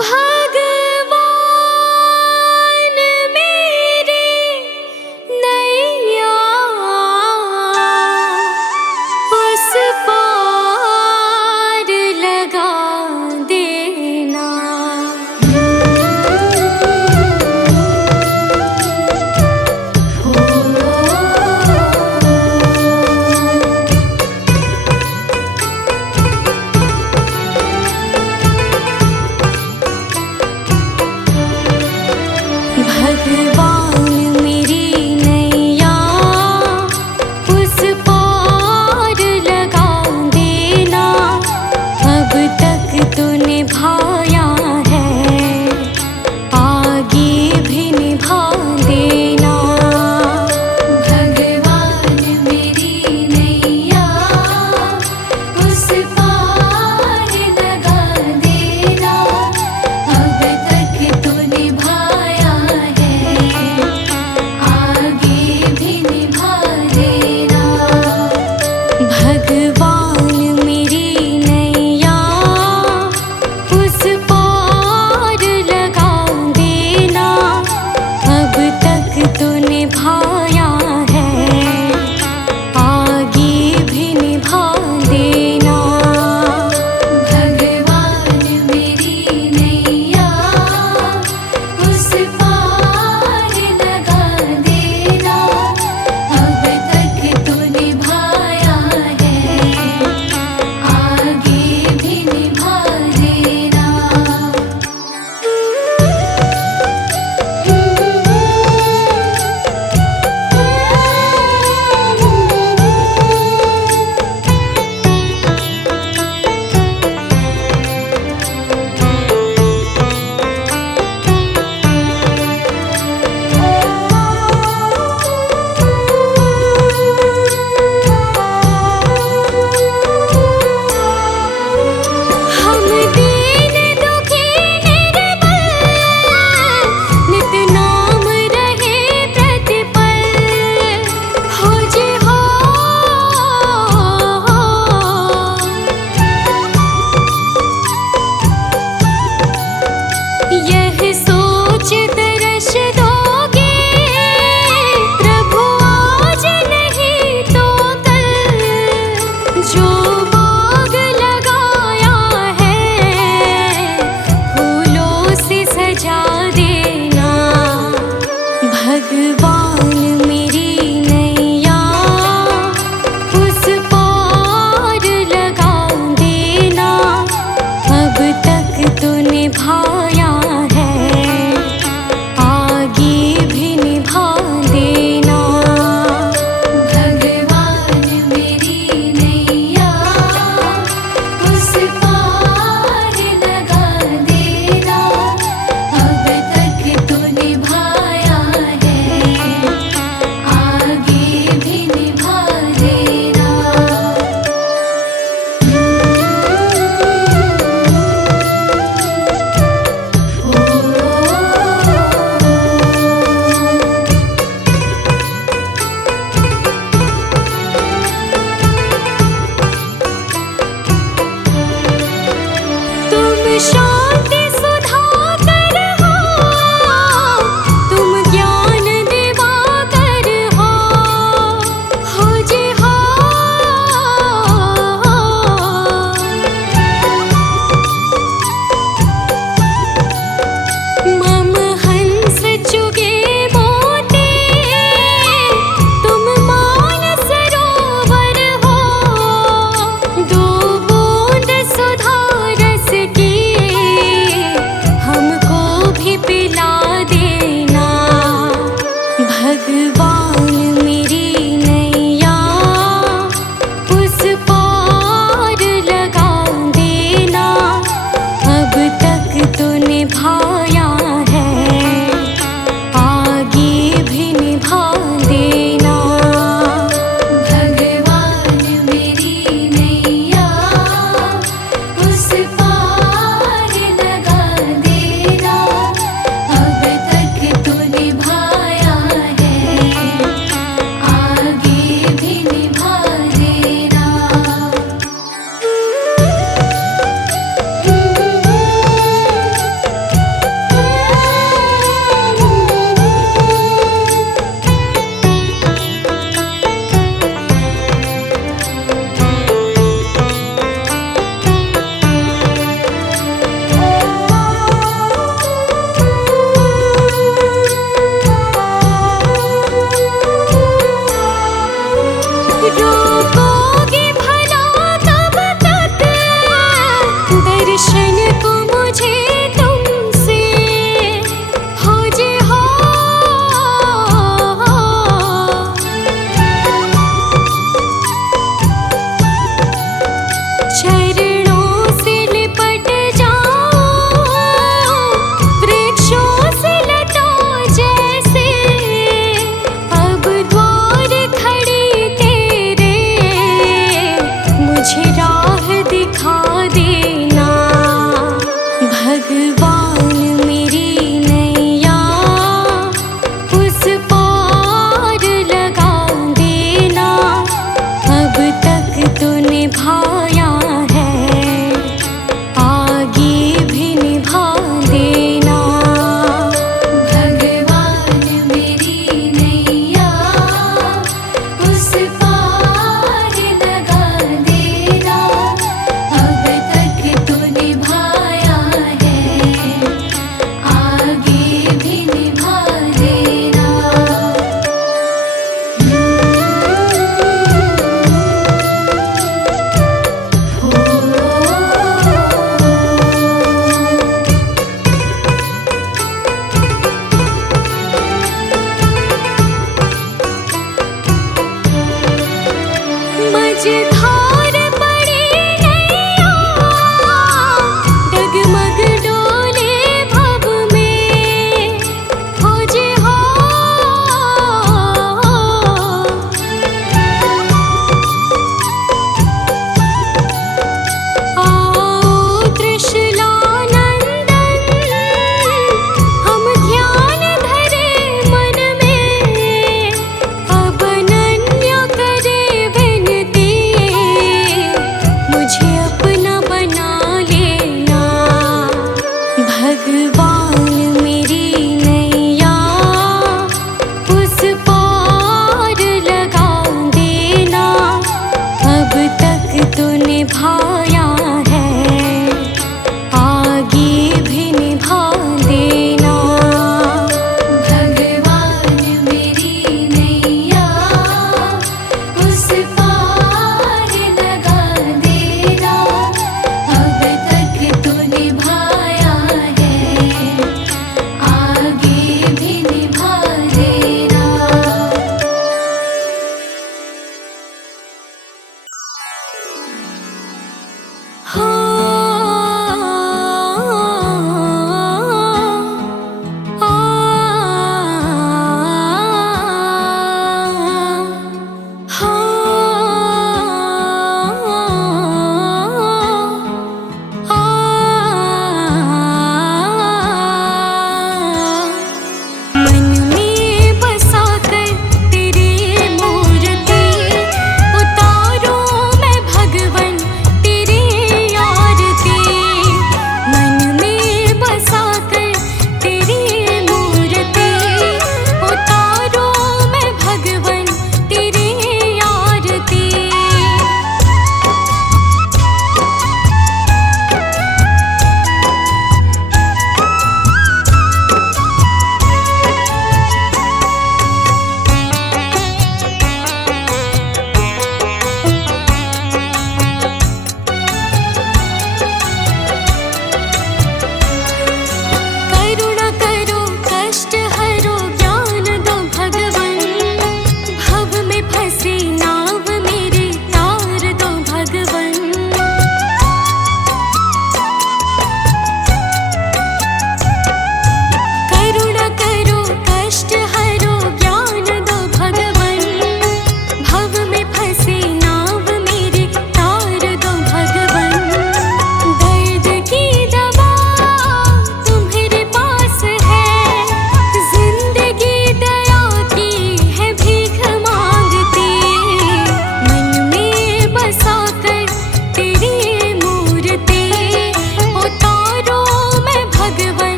भगवान मेरी नैया उस पार लगा देना। भगवान मेरी नैया उस पार लगा देना। अब तक तो निभाया है, आगे भी निभा देना। भगवान मेरी नैया उस पार लगा देना। अब तक तो निभाया है, आगे भी निभा देना। भगवान मेरी नैया उस पार लगा देना। अब तक तो निभाया है, आगे भी निभा देना। भगवान मेरी नैया उस पार लगा देना। अब तक तो निभाया है, आगे भी निभा देना। हम दीन दुखी निर्बल, नित नाम रहे प्रतिपल। हो जी हो, यह सोच तरस दोगे प्रभु आज नहीं तो कल। जो बाग लगाया है फूलों से सजा देना। भगवान मेरी नैया उस पार लगा देना। अब तक तो निभाया है, आगे भी निभा देना। भगवान मेरी नैया उस पार लगा देना। अब तक तो निभाया है, आगे भी निभा देना। दर्शन को मुझे तुमसे हो जे हो। चरणों से लिपट जाऊं वृक्षों से लटों जैसे, अब द्वार खड़ी तेरे मुझे राह दिखा देना।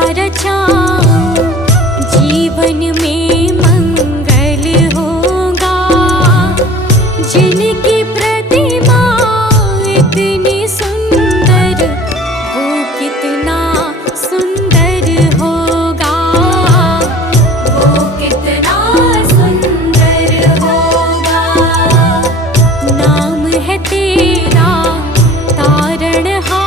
क्या रचाऊं, जीवन में मंगल होगा। जिनकी प्रतिमा इतनी सुंदर, वो कितना सुंदर होगा, वो कितना सुंदर होगा। नाम है तेरा तारणहारा।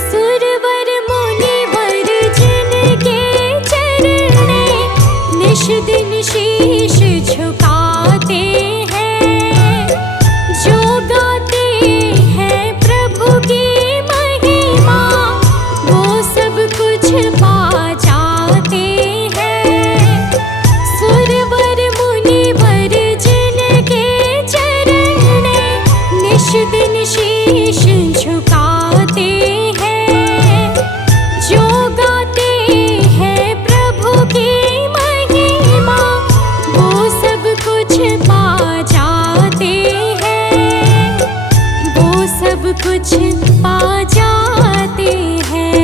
सुरवर मुनिवर जिनके चरणे निश दिन शीश झुकाते हैं, जो गाते हैं प्रभु की महिमा, वो सब कुछ पा जाते हैं। सुरवर मुनिवर जिनके चरणे निश दिन शीश झुकाते हैं, जो गाते हैं प्रभु की महिमा, वो सब कुछ पा जाते हैं, वो सब कुछ पा जाते हैं।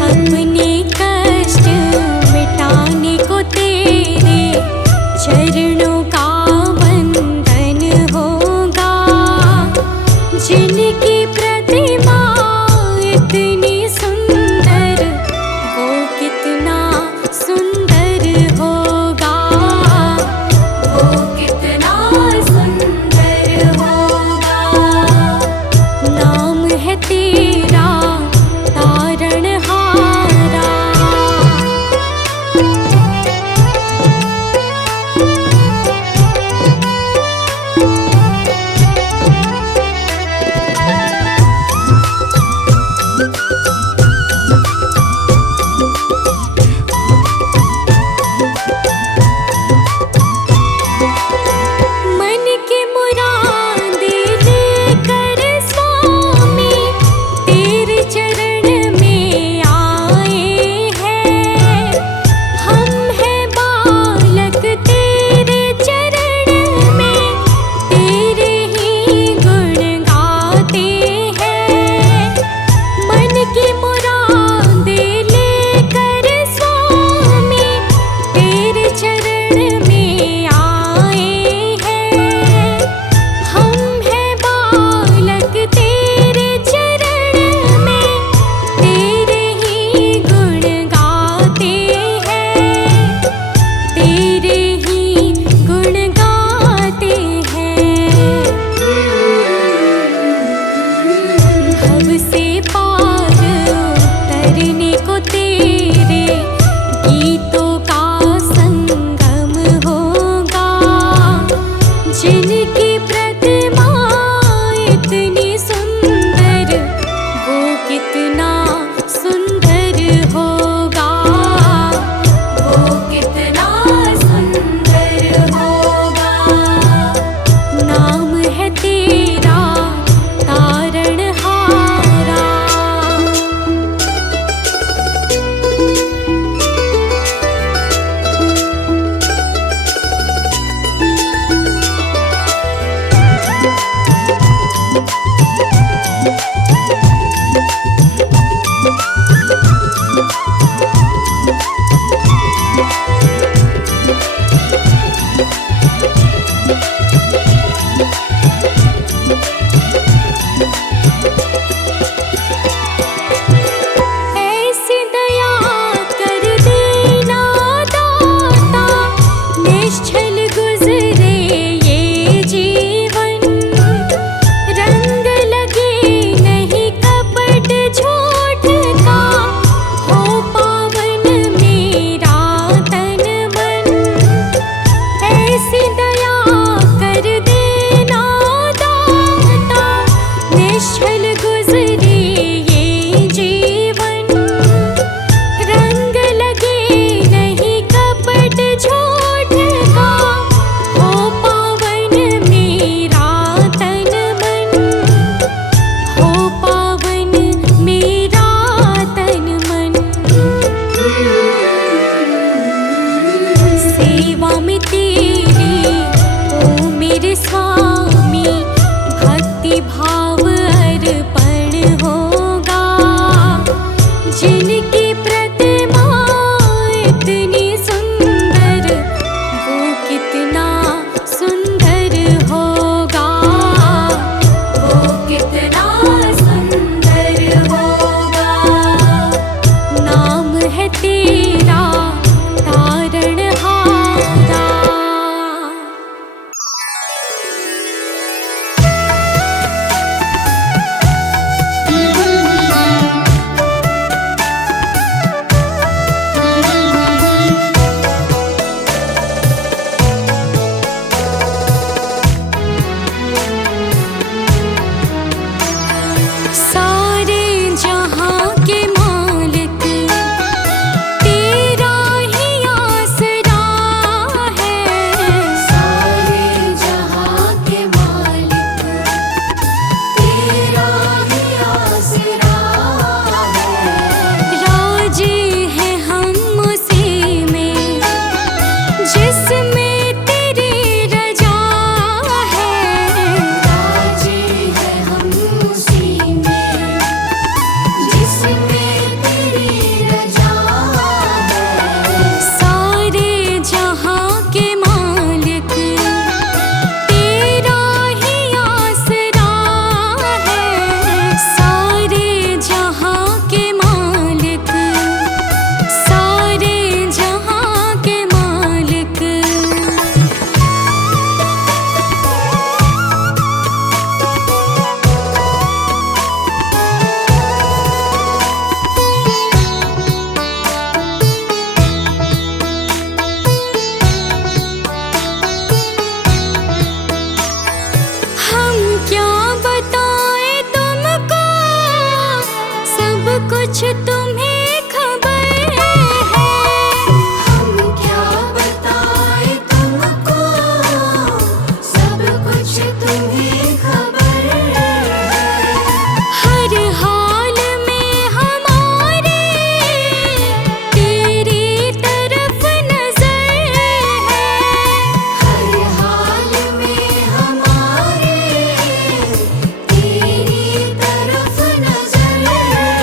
अपने कष्ट मिटाने को तेरे चरणों का वंदन होगा। जिनकी प्रतिमा इतनी सुंदर, वो कितना सुंदर होगा, वो कितना सुंदर होगा। नाम है तेरा तारणहारा। मन की मुराद लेकर स्वामी तेरे चरण में आए हैं। हम हैं बालक तेरे चरण में, तेरे ही गुण गाते हैं। मन की मुराद लेकर स्वामी तेरे चरण में आए हैं। हम हैं बालक तेरे चरण में, तेरे ही गुण गाते हैं, तेरे ही गुण गाते हैं। भव से पार उतरने को तेरे गीतों का संगम होगा। जिनकी प्रतिमा इतनी सुंदर, वो कितना सुंदर होगा, वो कितना सुंदर होगा। नाम है तेरा तारणहारा। ऐसी दया कर देना दाता, निश्चल गुजरे ये जीवन। रंग लगे नहीं कपट निश्चल गुजरे ये जीवन, रंग लगे नहीं कपट झूठ का, हो पावन मेरा तन मन, हो पावन मेरा तन मन। सेवा में तेरी ओ मेरे स्वामी, भक्ति भाव अर्पण होगा। जिनकी प्रतिमा इतनी सुंदर, वो कितना सुंदर होगा, वो कितना सुंदर होगा। नाम है तेरा तारणहारा। सारे जहां के मालिक तेरा ही आसरा है, सारे जहां के मालिक तेरा ही आसरा है। राजी है हम उसी में जिसमें तेरी रजा है, राजी है हम उसी में जिसमें तेरी रजा है। सारे जहां के मालिक तेरा ही आसरा है, सारे जहां के मालिक, सारे जहां के मालिक। हम क्या बताएं तुमको, सब कुछ तुम्हें खबर है। हम क्या बताएं तुमको, सब कुछ तुम्हें खबर है। हर हाल में हमारे तेरी तरफ नजर है, हर हाल में हमारे तेरी तरफ नजर है।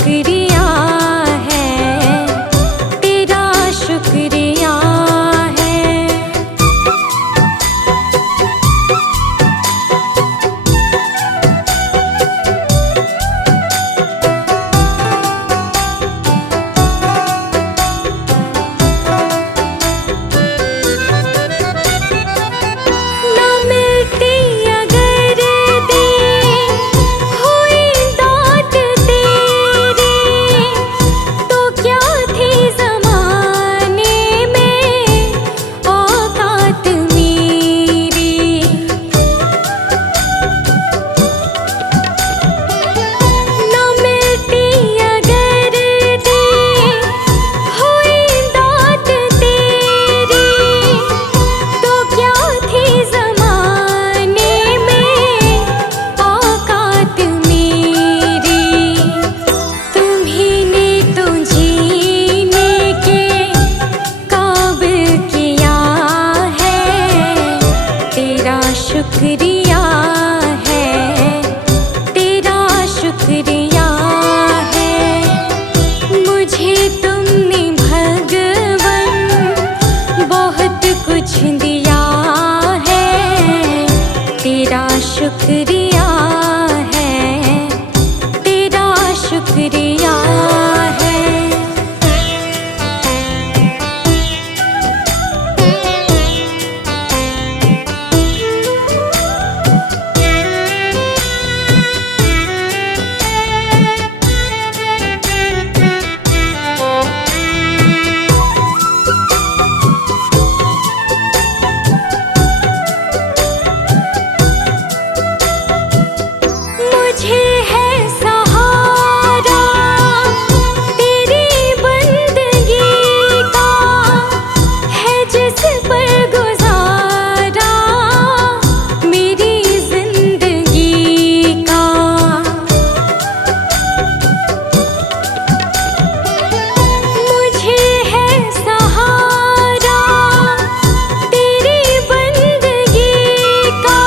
शुक्रिया है, तेरा शुक्रिया है। ना मिलती अगर देर हुई दात तेरी, तो क्या थी ज़माने में औकात मेरी। ना मिलती अगर देर हुई दात तेरी, तो क्या थी ज़माने में औकात मेरी। तुम्ही ने तो जीने के काबिल किया है, तेरा शुक्रिया है, तेरा शुक्रिया है। मुझे तुमने भगवन बहुत कुछ दिया है, तेरा शुक्रिया है, तेरा शुक्रिया है। मुझे है सहारा तेरी बंदगी का, है जिस पर गुजारा मेरी जिंदगी का। मुझे है सहारा तेरी बंदगी का,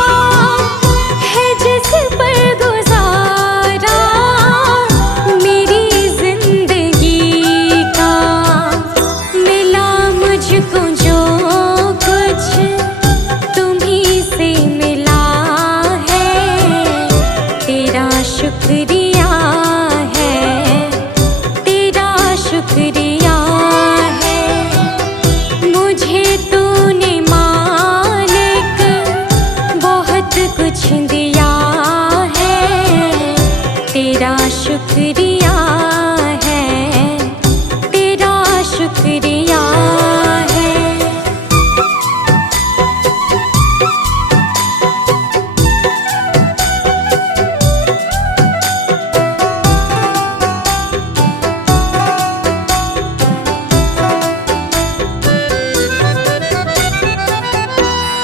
है जिस पर गुजारा मेरी जिंदगी का। मिला मुझको जो कुछ तुम्ही से मिला है, तेरा शुक्रिया है, तेरा शुक्रिया है। मुझे तूने मालिक बहुत कुछ दिया है, तेरा शुक्रिया है, तेरा शुक्रिया है।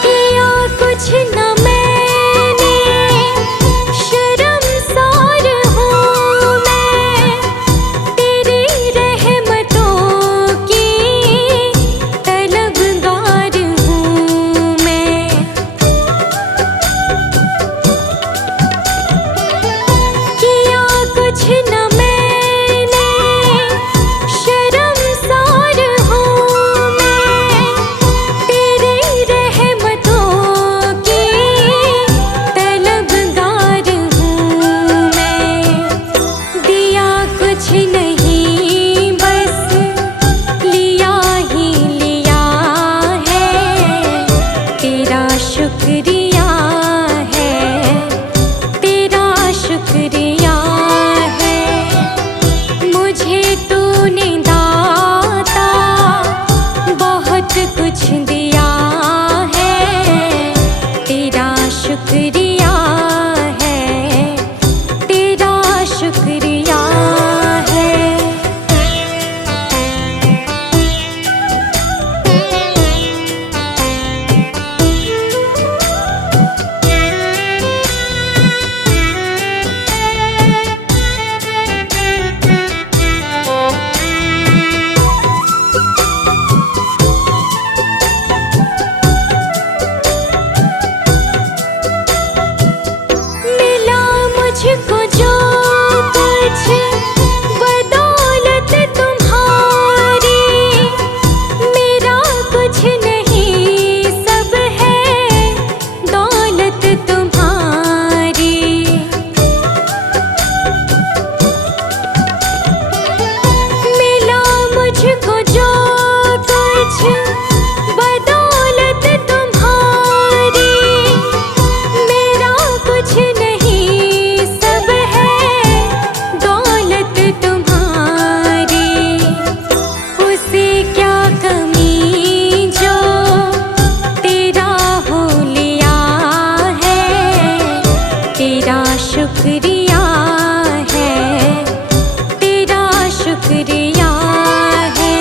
किया कुछ न मैंने, शर्मसार हूँ मैं, तेरी रहमतों की तलबगार हूँ मैं। किया कुछ न मैंने, शर्मसार हूँ मैं, तेरी रहमतों की तलबगार हूँ मैं। दिया कुछ नहीं बस लिया ही लिया है, तेरा शुक्रिया है, तेरा शुक्रिया है। मुझे तूने दाता बहुत कुछ दिया है, तेरा शुक्रिया है, तेरा शुक्रिया है। मुझको जो कुछ शुक्रिया है, तेरा शुक्रिया है।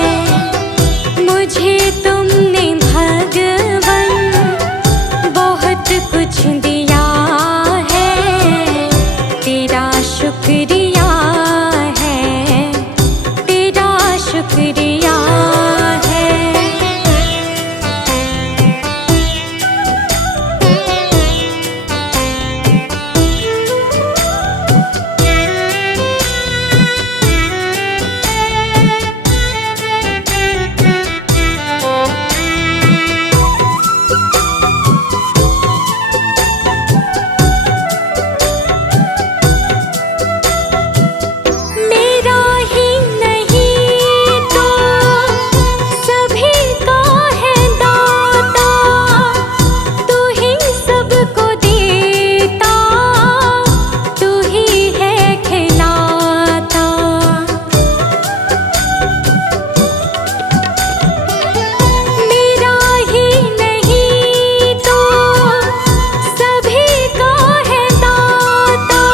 मुझे तुमने भगवन बहुत कुछ दिया है, तेरा शुक्रिया है, तेरा शुक्रिया है। मेरा ही नहीं तो सभी का है दाता, तू ही सबको देता, तू ही है खिलाता। मेरा ही नहीं तो सभी का है दाता,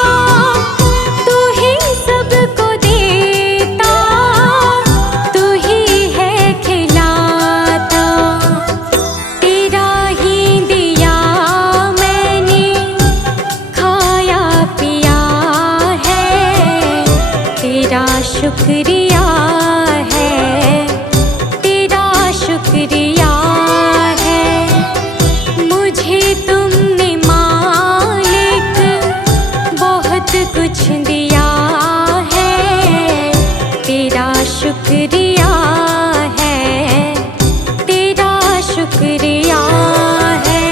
तू ही सबको देता, तू ही है खिलाता। तेरा ही दिया मैंने खाया पिया है, तेरा शुक्रिया है, तेरा शुक्रिया है। मुझे तुमने मालिक बहुत कुछ दिया है, तेरा शुक्रिया है, तेरा शुक्रिया है।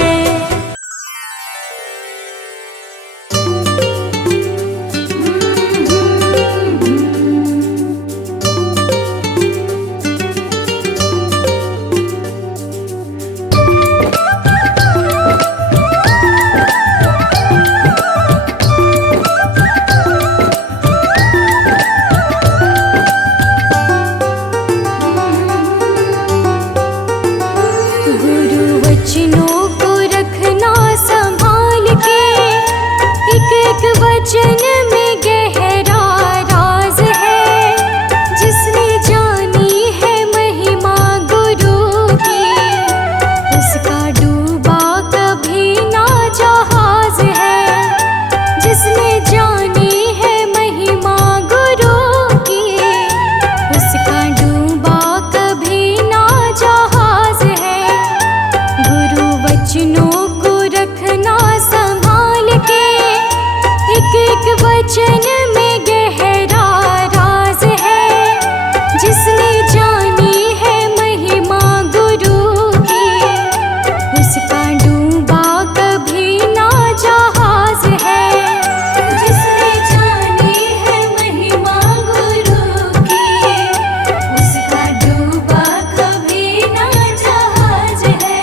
गुरु वचनों को रखना संभाल के, एक एक वचन में गहरा राज है। जिसने जानी है महिमा गुरु की, उसका डूबा कभी ना जहाज है। जिसने जानी है महिमा गुरु की, उसका डूबा कभी ना जहाज है। गुरु वचनों को रखना संभाल के, एक एक वचन में गहरा राज है। जिसने जानी है महिमा गुरु की, उसका डूबा कभी ना जहाज है। जिसने जानी है महिमा गुरु की, उसका डूबा कभी ना जहाज है।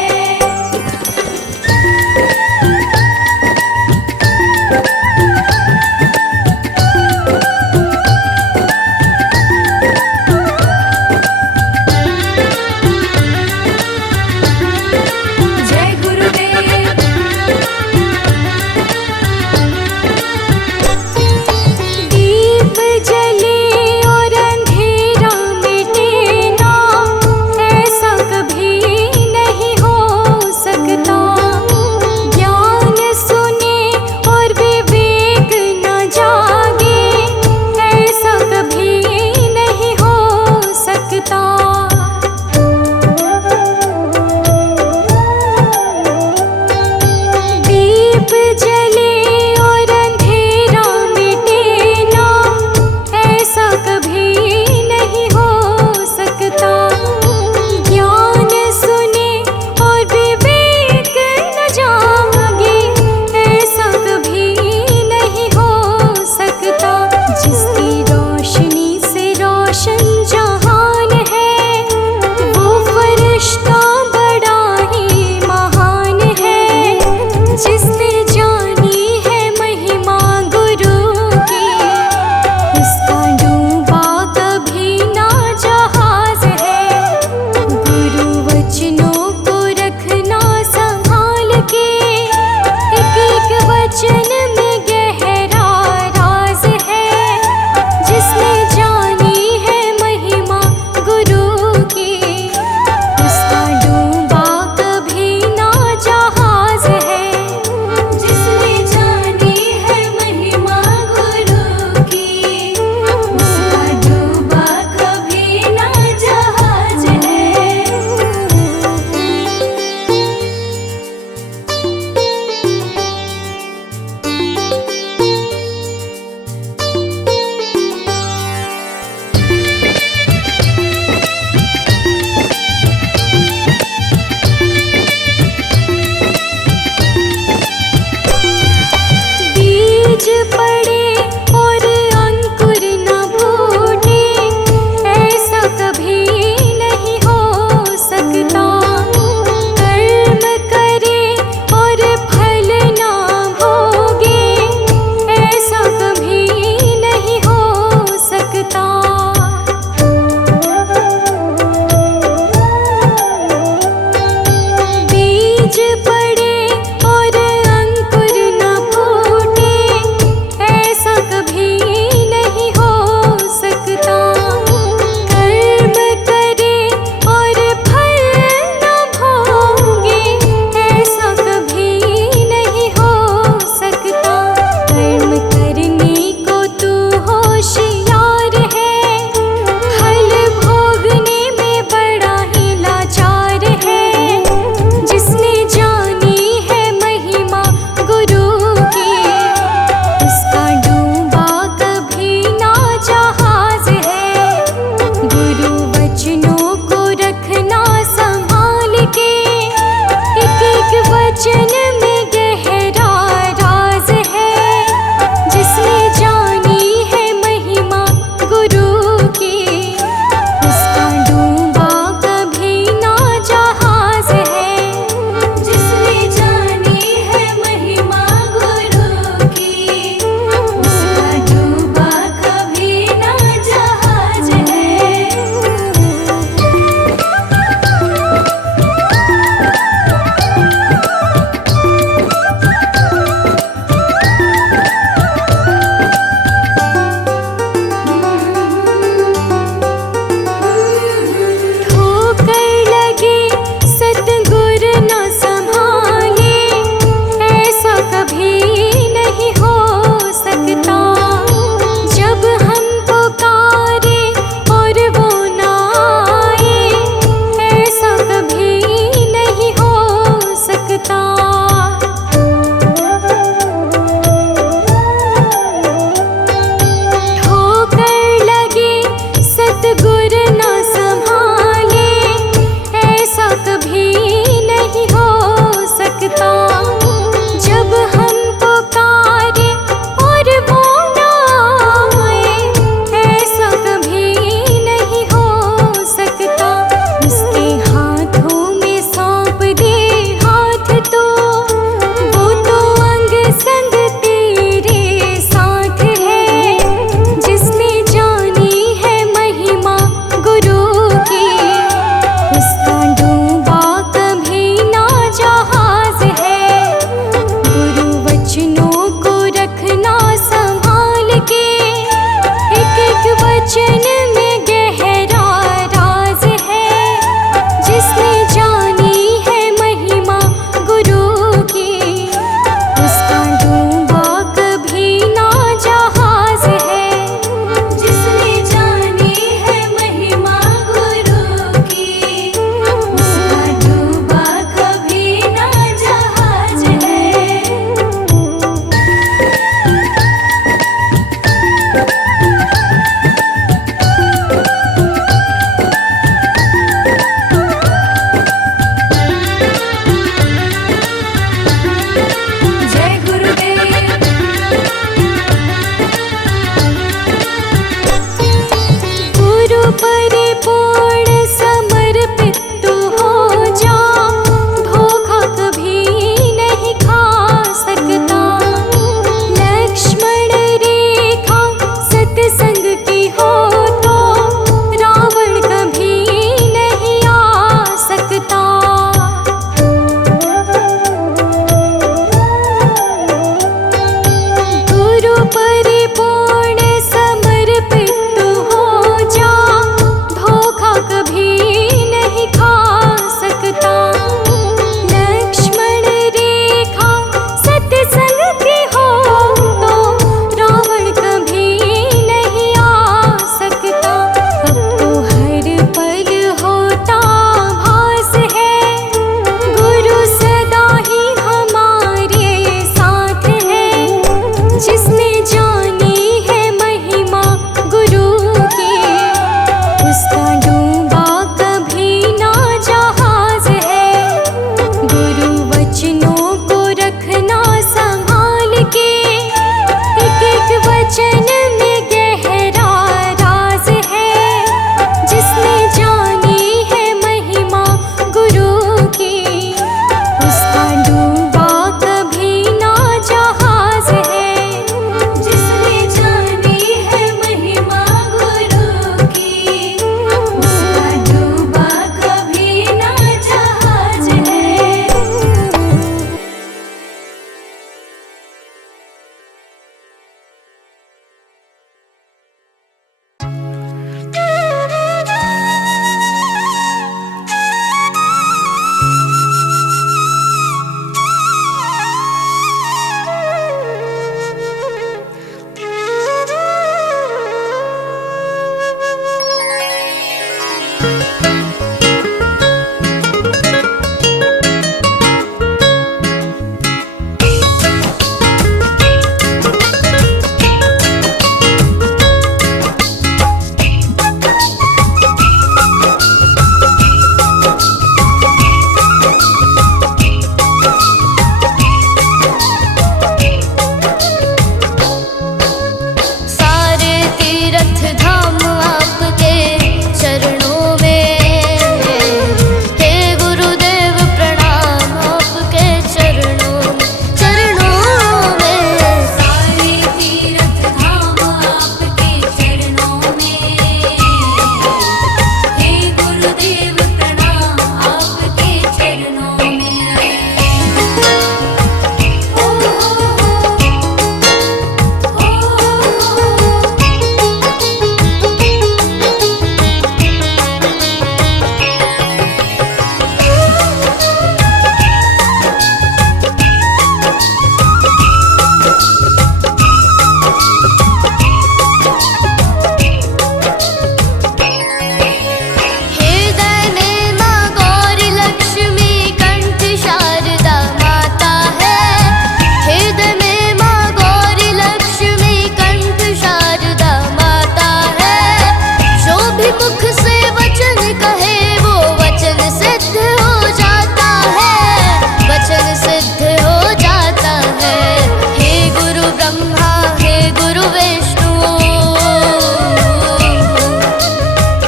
गुरु विष्णु,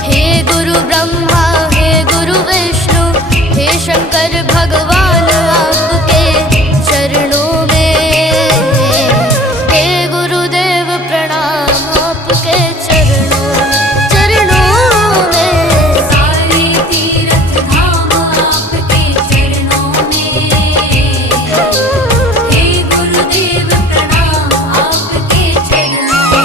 हे गुरु ब्रह्मा, हे गुरु विष्णु, हे शंकर भगवान आपके चरणों में, हे गुरुदेव प्रणाम आपके चरणों में। सारे तीर्थ धाम आपके चरणों में, हे गुरुदेव प्रणाम आपके चरणों में।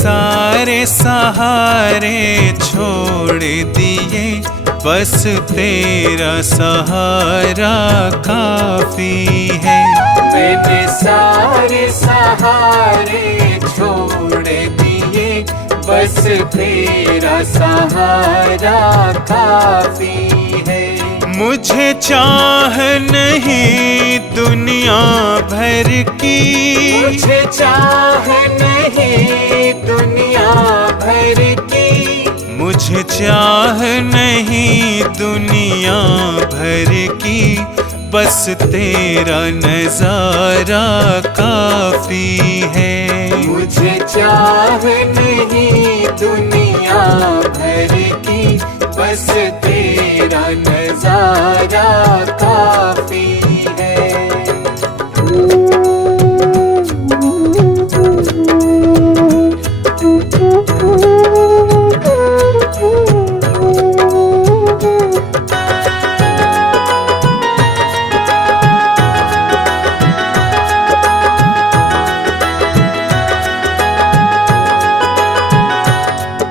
सारे सहारे छोड़ दिए, बस तेरा सहारा काफी है। मैंने सारे सहारे छोड़ दिए, बस तेरा सहारा काफी है। मुझे चाह नहीं दुनिया भर की, मुझे चाह नहीं दुनिया भर की, मुझे चाह नहीं दुनिया भर की, बस तेरा नजारा काफी है। मुझे चाह नहीं दुनिया भर की, बस तेरा नजारा काफी है।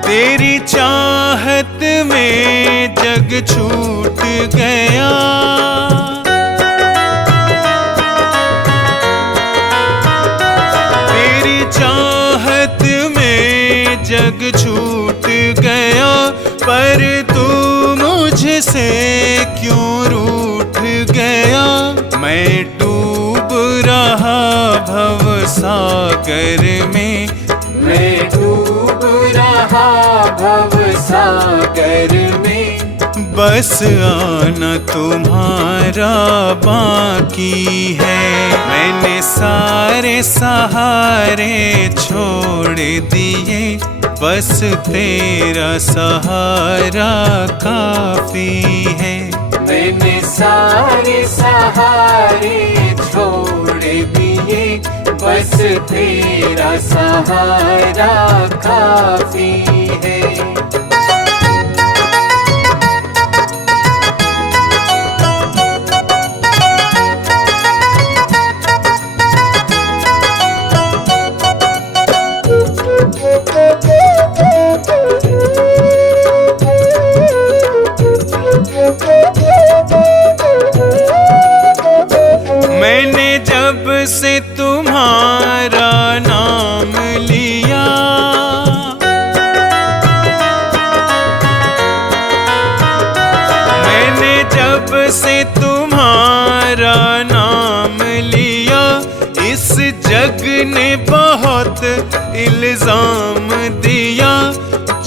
तेरी चाहत में जग छूट गया, तेरी चाहत में जग छूट गया, पर तू मुझसे क्यों रूठ गया। मैं डूब रहा भव सागर में, मैं डूब रहा भव सागर में, बस आना तुम्हारा बाकी है। मैंने सारे सहारे छोड़ दिए, बस तेरा सहारा काफी है। मैंने सारे सहारे छोड़ दिए, बस तेरा सहारा काफी है। मैंने जब से तुम्हारा नाम लिया, मैंने जब से तुम्हारा नाम लिया, इस जग ने बहुत इल्जाम दिया।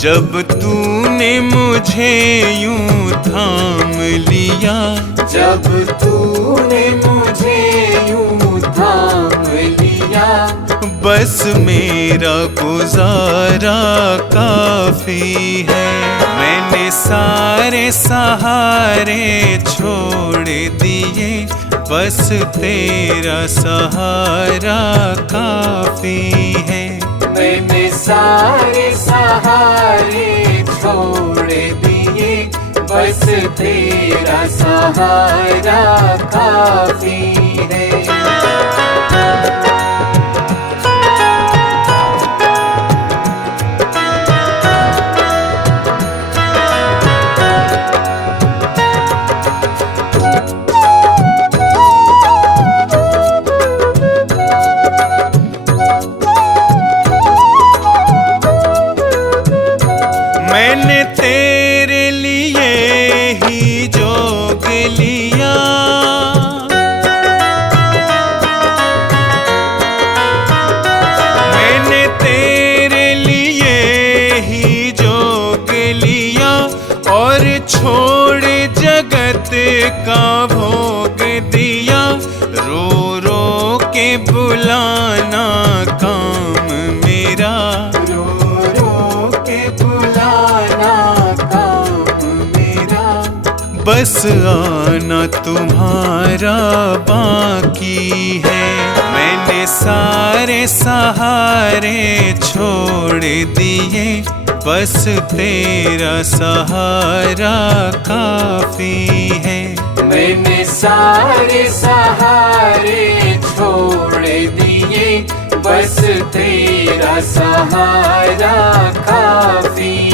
जब तूने मुझे यूं थाम लिया, जब तूने मुझे यूं थाम लिया, बस मेरा गुजारा काफी है। मैंने सारे सहारे छोड़ दिए, बस तेरा सहारा काफी है। मैंने सारे सहारे छोड़ दिए, बस तेरा सहारा काफी है। मैंने तेरे लिए ही जोग लिया, मैंने तेरे लिए ही जोग लिया, और छोड़ जगत का भोग दिया। रो रो के बुलाना काम मेरा, रो रो के बुलाना काम मेरा, बस आना तुम्हारा बाकी है। मैंने सारे सहारे छोड़ दिए, बस तेरा सहारा काफी है। मैंने सारे सहारे छोड़ दिए, बस तेरा सहारा काफी